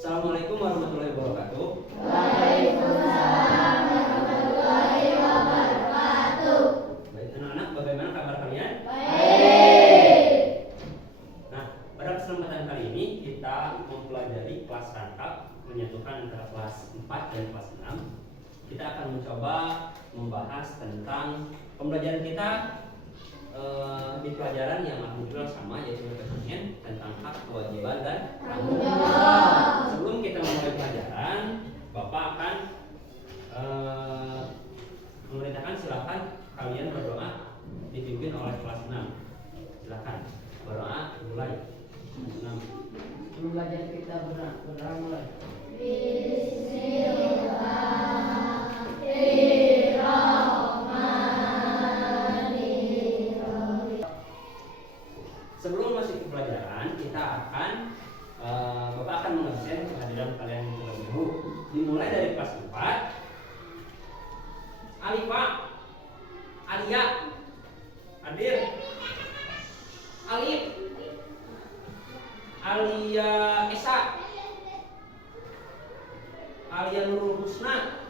Assalamualaikum warahmatullahi wabarakatuh. Waalaikumsalam warahmatullahi wabarakatuh. Baik anak-anak, bagaimana kabar kalian? Baik. Nah, pada kesempatan kali ini kita mempelajari kelas rangkap menyatukan antara kelas 4 dan kelas 6. Kita akan mencoba membahas tentang pembelajaran kita di pelajaran yang alhamdulillah sama, yaitu tentang hak, kewajiban, dan tanggung jawab. Sebelum kita memulai pelajaran, Bapak akan memerintahkan silakan kalian berdoa dipimpin oleh kelas 6. Silakan berdoa mulai. 6. Sebelum belajar kita berdoa mulai. Sebelum masuk ke pelajaran, kita akan Bapak akan mengabsen kehadiran kalian terlebih dahulu. Dimulai dari kelas 4. Alifa, Alia, hadir. Alif, Alia Esa, Alia Nurul Husna.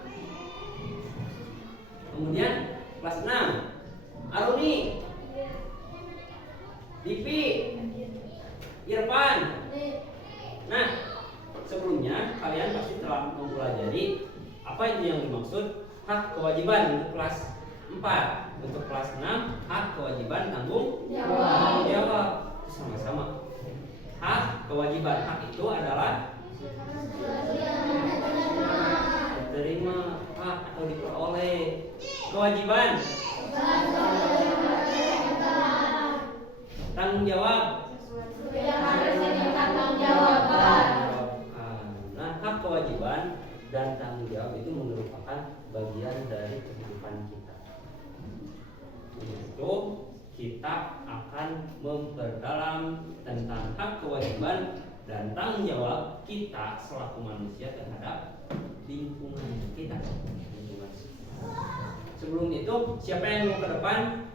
Kemudian kelas 6. Aruni, Divi, Irfan. Nah, sebelumnya kalian pasti telah mempelajari apa itu yang dimaksud hak kewajiban untuk kelas 4. Untuk kelas 6, hak kewajiban tanggung jawab. Sama-sama. Hak kewajiban, hak itu adalah diterima, hak atau diperoleh. Kewajiban, tanggung jawab. Nah, hak kewajiban dan tanggung jawab itu merupakan bagian dari kehidupan kita. Untuk kita akan memperdalam tentang hak kewajiban dan tanggung jawab kita selaku manusia terhadap lingkungan kita. Sebelum itu, siapa yang mau ke depan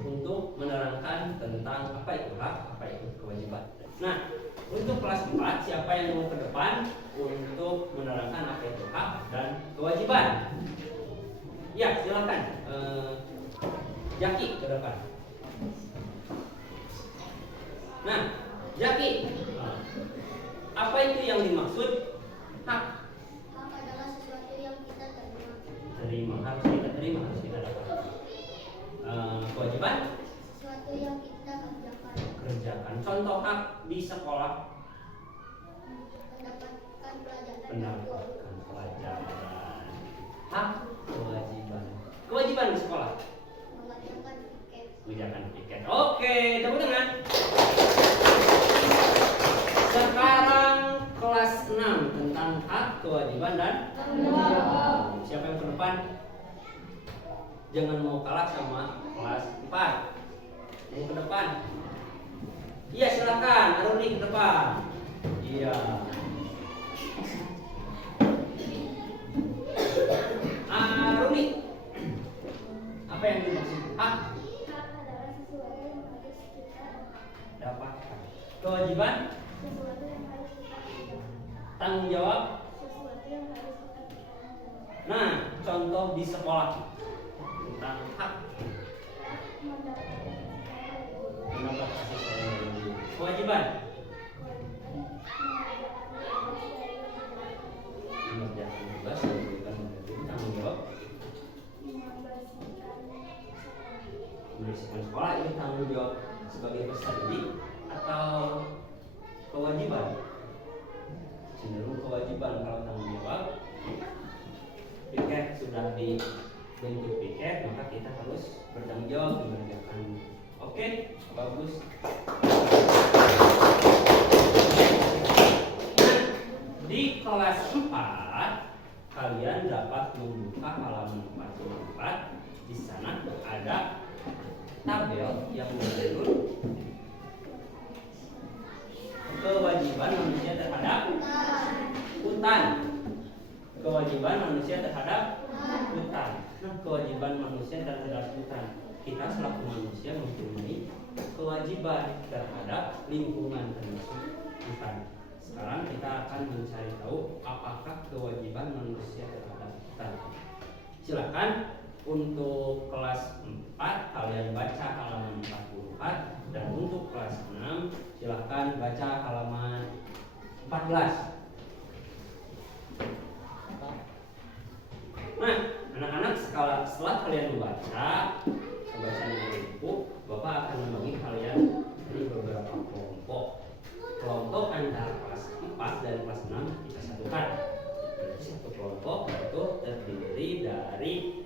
untuk menerangkan tentang apa itu hak, apa itu kewajiban? Nah, untuk kelas 4, siapa yang mau ke depan untuk menerangkan apa itu hak dan kewajiban? Ya, silakan. Jaki ke depan. Nah, Jaki, apa itu yang dimaksud hak? Hak adalah sesuatu yang kita Terima, harus kita terima, harus kita dapat. Kewajiban? sesuatu yang kita Kerjakan. Contoh hak di sekolah. mendapatkan pelajaran Mendapatkan pelajaran. Hak, kewajiban. Kewajiban di sekolah. mengerjakan tiket. Mengerjakan tiket. Oke, tepuk tangan. Sekarang kelas 6 tentang hak, kewajiban, dan tanggung jawab. Siapa yang ke depan? Jangan mau kalah sama kelas 4. Yang ke depan. Iya, silakan. Aruni ke depan. Iya. Aruni. Apa yang dimaksud hak? Hak adalah sesuatu yang harus kita Dapatkan. Kewajiban? sesuatu yang harus kita kerjakan. Tanggung jawab? Sesuatu yang harus kita kerjakan. Nah, contoh di sekolah tentang hak. Mendapat kasih sayang dari guru. Kewajiban? Mengerjakan tugas yang diberikan oleh guru. Tanggung jawab? Membersihkan sekolah. Ini tanggung jawab sebagai peserta didik atau kewajiban? Cenderung kewajiban. Kalau tanggung jawab, piket sudah dibentuk piket, maka kita harus bertanggung jawab mengerjakan. Oke, bagus. Nah, di kelas 4 kalian dapat membuka halaman 44. Di sana ada tabel yang berjudul kewajiban manusia terhadap hutan. Kewajiban manusia terhadap hutan. Nah, kewajiban manusia terhadap hutan. Kita selaku manusia mempunyai kewajiban terhadap lingkungan termasuk hutan. Sekarang kita akan manusia terhadap hutan. Silakan untuk kelas 4 kalian baca halaman 44 dan untuk kelas 6 silakan baca halaman 14. Nah, anak-anak setelah kalian membaca pembacaan yang cukup, Bapak akan membagi kalian di beberapa kelompok. Kelompok antara kelas 4 dan kelas 6 kita satukan. Berarti satu kelompok itu terdiri dari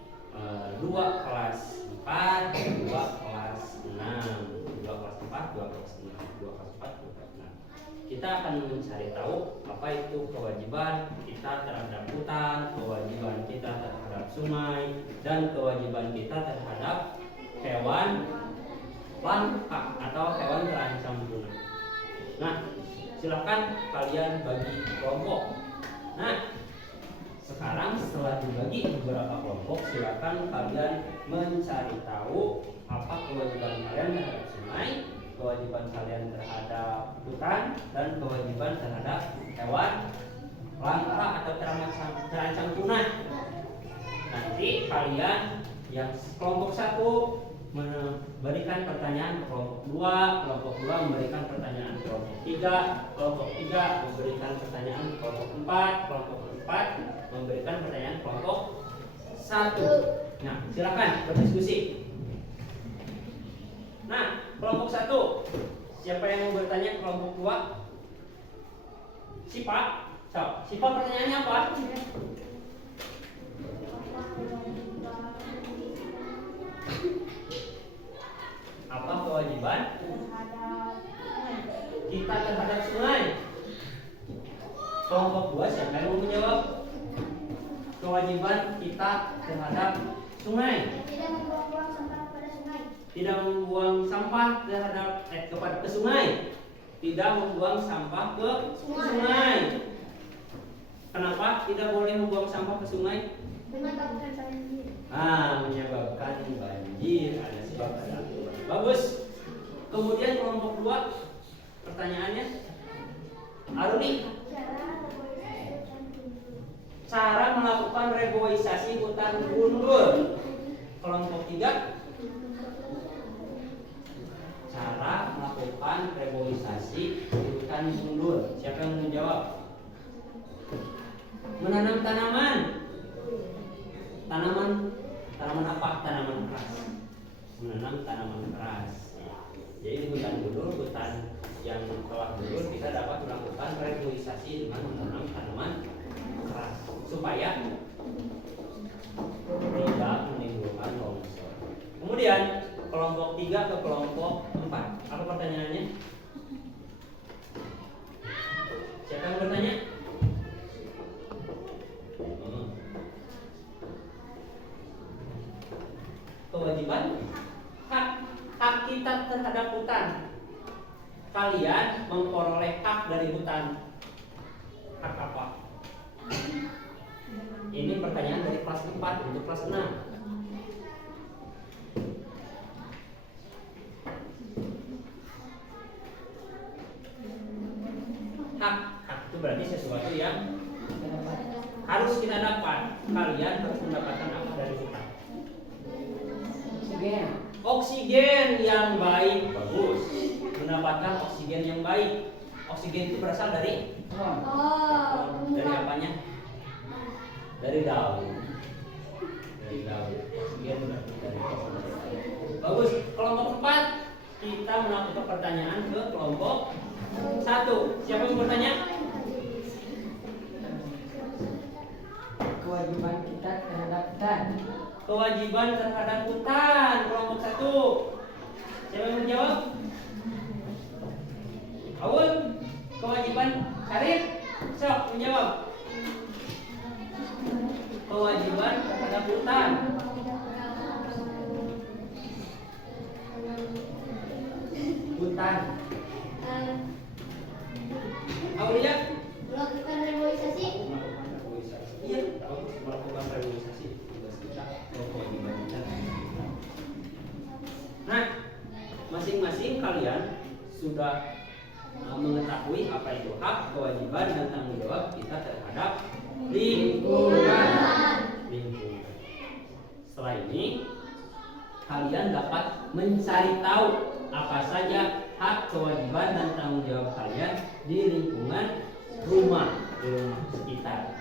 2 kelas 4 dan 2 kelas 6. 2 kelas 4, 2 kelas 6, 2 kelas 4, 2 kelas 6. Kita akan mencari tahu apa itu kewajiban kita terhadap hutan, kewajiban kita terhadap sungai, dan kewajiban kita terhadap hewan langka atau hewan terancam punah. Nah, silakan kalian bagi kelompok. Nah, sekarang setelah dibagi beberapa kelompok, silakan kalian mencari tahu apa kewajiban kalian terhadap sungai, kewajiban kalian terhadap hutan, dan kewajiban terhadap hewan langka atau terancam punah. Nanti kalian yang kelompok 1 memberikan pertanyaan ke kelompok 2, kelompok 2 memberikan pertanyaan ke kelompok 3, kelompok 3 memberikan pertanyaan ke kelompok 4, kelompok 4 memberikan pertanyaan ke kelompok 1. Nah, silakan berdiskusi. Nah, kelompok 1, siapa yang mau bertanya ke kelompok 2? Sipa? Sipa pertanyaannya apa? Apa kewajiban kita terhadap sungai? Kelompok 2 siapa yang mau menjawab? Kewajiban kita terhadap sungai. Tidak membuang sampah pada sungai. Tidak membuang sampah ke sungai. Tidak membuang sampah ke sungai. Kenapa tidak boleh membuang sampah ke sungai? Menyebabkan banjir. Menyebabkan banjir. Ada sebab ada. Bagus. Kemudian kelompok 2 pertanyaannya Aruni, cara melakukan reboisasi hutan gundul. Kelompok 3, cara melakukan reboisasi hutan gundul. Siapa yang menjawab? Menanam tanaman apa? Tanaman keras. Menanam tanaman keras. Jadi di hutan gundul, hutan yang telah gundul, kita dapat melakukan reboisasi dengan menanam tanaman keras supaya tidak menimbulkan longsor. Kemudian kelompok 3 ke kelompok 4. Apa pertanyaannya? Siapa yang bertanya? Kewajiban hak kita terhadap hutan. Kalian memperoleh hak dari hutan. Hak apa? Ini pertanyaan dari kelas 4 untuk kelas 6. Hak itu berarti sesuatu yang harus kita dapat. Kalian harus mendapatkan apa dari hutan? Oksigen yang baik. Bagus. Mendapatkan oksigen yang baik. Oksigen itu berasal dari dari apanya? Dari daun. Dari daun. Oksigen dari daun. Bagus. Kelompok 4 kita melakukan pertanyaan ke kelompok 1. Siapa yang bertanya? Kewajiban kita terhadap hutan. Kewajiban terhadap hutan. Kelompok 1. Siapa yang menjawab? Aul. Kewajiban Syarif. Sok menjawab. Kewajiban terhadap hutan. Hutan. Aulia. Melakukan reboisasi. Iya, melakukan reboisasi tugas kita, kewajiban kita. Nah, masing-masing kalian sudah mengetahui apa itu hak, kewajiban, dan tanggung jawab kita terhadap lingkungan. Setelah ini kalian dapat mencari tahu apa saja hak, kewajiban, dan tanggung jawab kalian di lingkungan rumah, di rumah sekitar.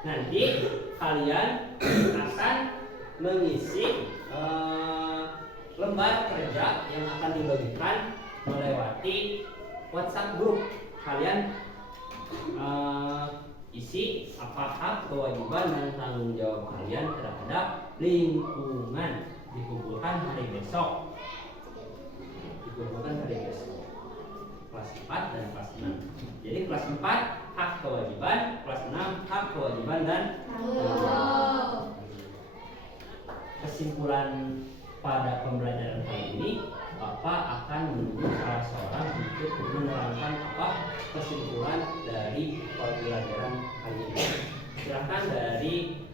Nanti kalian akan mengisi lembar kerja yang akan dibagikan melewati WhatsApp group. Kalian isi apa hak, kewajiban, dan tanggung jawab kalian terhadap lingkungan. Dikumpulkan hari besok. Kelas 4 dan kelas 6. Jadi kelas 4 hak kewajiban, kelas 6 hak kewajiban dan tanggung jawab. Kesimpulan pada pembelajaran kali ini, Bapak akan menunjuk salah seorang untuk menerangkan apa kesimpulan dari pembelajaran kali ini. Silakan dari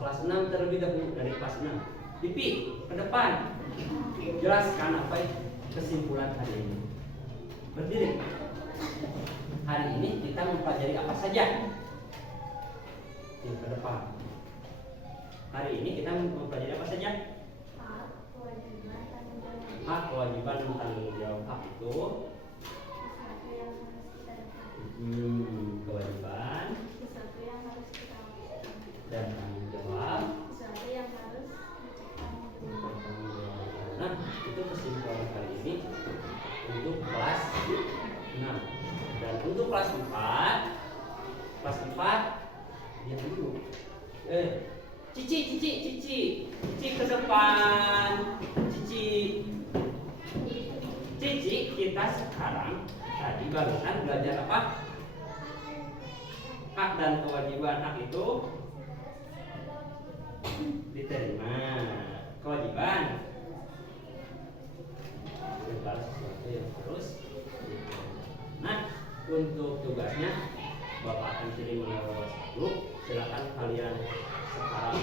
kelas 6 terlebih dahulu, dari kelas 6. Pipi, ke depan. Jelaskan apa kesimpulan hari ini. Berdiri. Hari ini kita mempelajari apa saja? Ke depan. Hari ini kita mempelajari apa saja? Hak, kewajiban, dan tanggung jawab. Hak itu kewajiban dan tanggung jawab. Nah, itu kesimpulan kali ini untuk kelas 6. Dan untuk kelas 4 dia dulu. Cici ke depan. Cici, kita sekarang tadi barusan belajar apa? Hak dan kewajiban. Hak itu diterima. Kewajiban segala sesuatu yang harus. Nah, untuk tugasnya Bapak akan kirim melalui WhatsApp group. Silakan kalian sekarang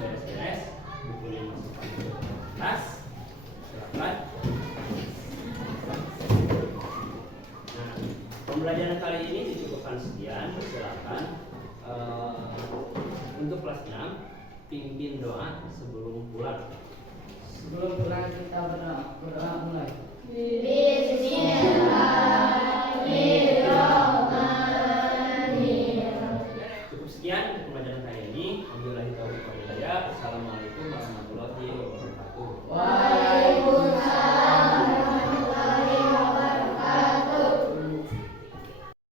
beres-beres, bukunya masukkan ke tas. Silakan. Nah, pembelajaran kali ini dicukupkan sekian. Silakan untuk kelas 6 pimpin doa sebelum pulang. Sebelum pulang kita berdoa mulai. Bismillah.